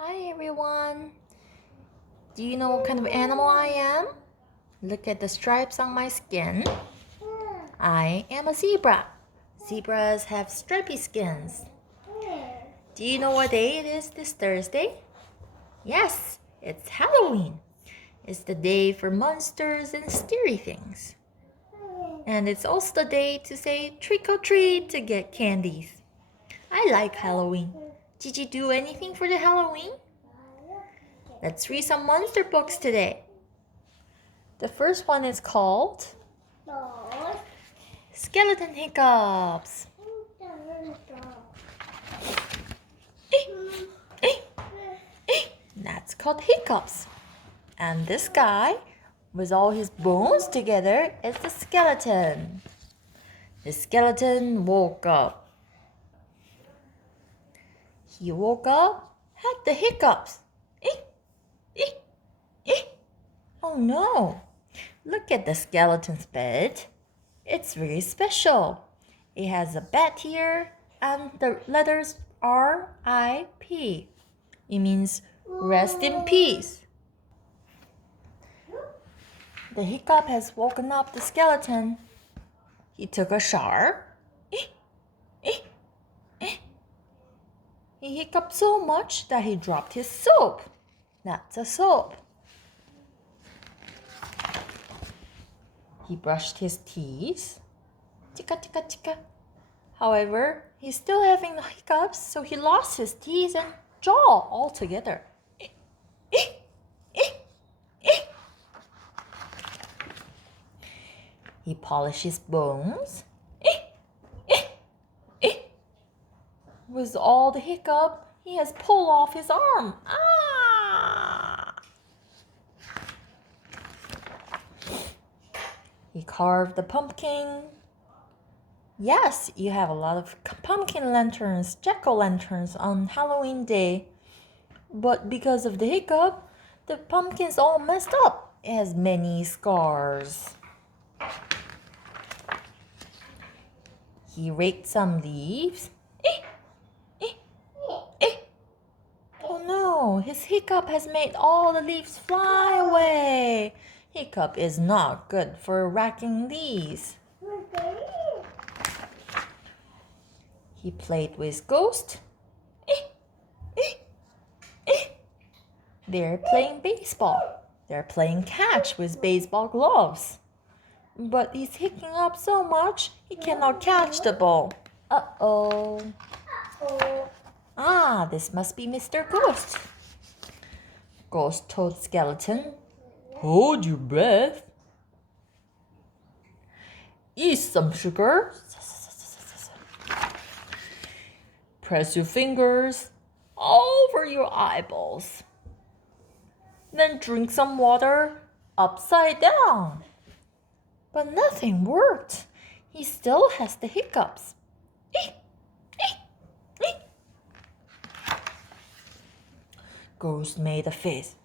Hi everyone! Do you know what kind of animal I am? Look at the stripes on my skin. I am a zebra. Zebras have stripy skins. Do you know what day it is this Thursday? Yes, it's Halloween. It's the day for monsters and scary things. And it's also the day to say trick or treat to get candies. I like Halloween. Did you do anything for the Halloween? Let's read some monster books today. The first one is called Skeleton Hiccups. That's called Hiccups. And this guy, with all his bones together, is the skeleton. The skeleton woke up. He woke up, had the hiccups. Oh no! Look at the skeleton's bed. It's very special. It has a bat here and the letters R-I-P. It means rest in peace. The hiccup has woken up the skeleton. He took a shower. He hiccuped so much that he dropped his soap. That's a soap. He brushed his teeth. Tika tika tika. However, he's still having the hiccups, so he lost his teeth and jaw altogether. He polished his bones. With all the hiccup, he has pulled off his arm. He carved the pumpkin. Yes, you have a lot of pumpkin lanterns, jack-o'-lanterns on Halloween day. But because of the hiccup, the pumpkin's all messed up. It has many scars. He raked some leaves. Oh no, his hiccup has made all the leaves fly away. Hiccup is not good for racking leaves. He played with ghosts. They're playing baseball. They're playing catch with baseball gloves. But he's hicking up so much, he cannot catch the ball. Uh-oh. This must be Mr. Ghost. Ghost told Skeleton, "Hold your breath. Eat some sugar. Press your fingers over your eyeballs. Then drink some water upside down." But nothing worked. He still has the hiccups. Ghost made a face.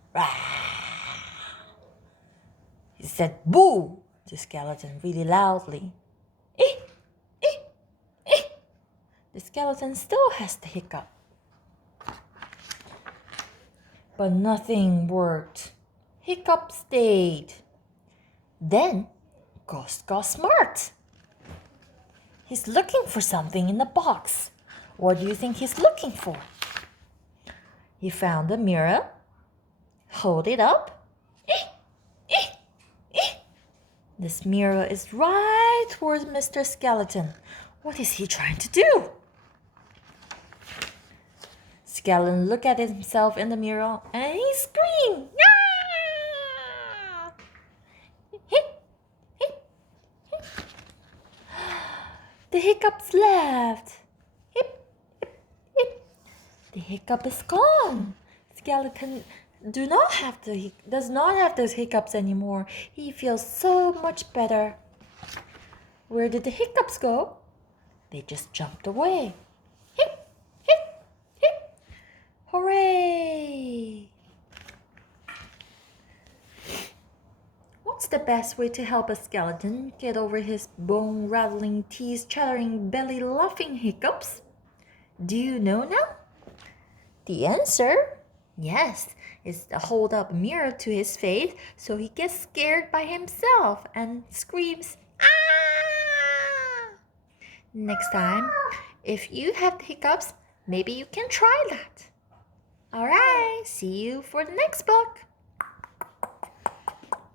He said, "Boo!" to Skeleton really loudly. The skeleton still has the hiccup. But nothing worked. Hiccup stayed. Then Ghost got smart. He's looking for something in the box. What do you think he's looking for? He found a mirror. Hold it up. This mirror is right towards Mr. Skeleton. What is he trying to do? Skeleton looked at himself in the mirror and he screamed. The hiccups left. The hiccup is gone. Skeleton does not have those hiccups anymore. He feels so much better. Where did the hiccups go? They just jumped away. Hooray! What's the best way to help a skeleton get over his bone-rattling, teeth-chattering, belly-laughing hiccups? Do you know now? The answer Yes, it's the hold up mirror to his face so he gets scared by himself and screams, ah! Next time, if you have the hiccups, maybe you can try that. Alright, see you for the next book.